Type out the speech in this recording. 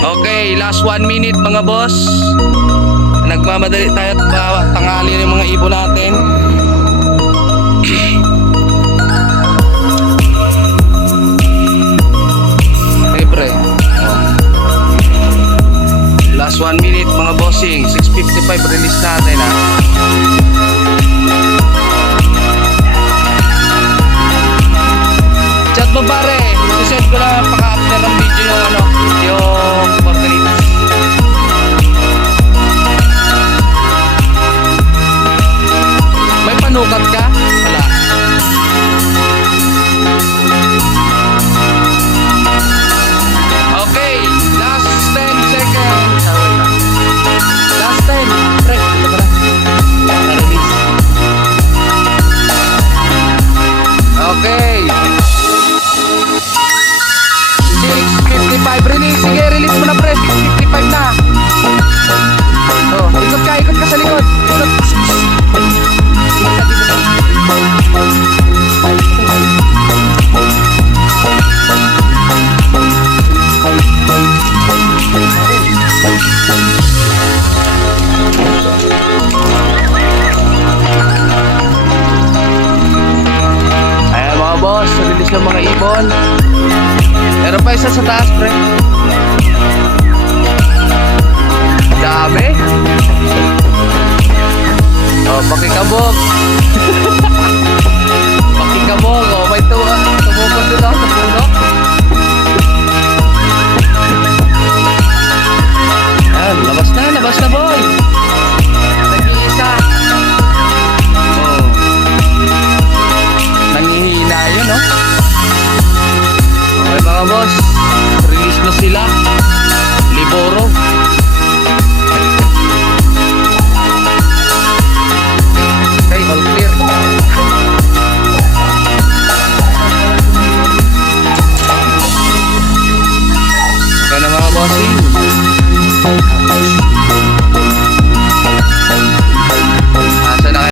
Okay, last 1 minute mga boss. Nagmamadali tayo at tangali ng mga ibon natin. Libre. Last 1 minute mga bossing. 6:55 release natin ha. Chat mo pare, sisend ko lang paka-after ng video yung ano, yung coordinates. May panukat ka? Wala. Okay, last 10 seconds. Last 10. Pre, ito pala. Release. Okay. 6:55 release. Sige, release mo na pre. 6:55 na. Oh, ikot ka sa likod. Ikot. Ayan mga boss, release ng mga ibon. Meron pa isa sa taas, pre. Dami. Oh, pakikabog. Pakikabog. Oh, may tuwa. Tumukot din ako sa puno. Ayan, labas na boy. Nag-iisa. Oh. Nangihina yun, no? Okay mga boss, release na sila. Liboro. Okay, all clear. Okay na mga bossing.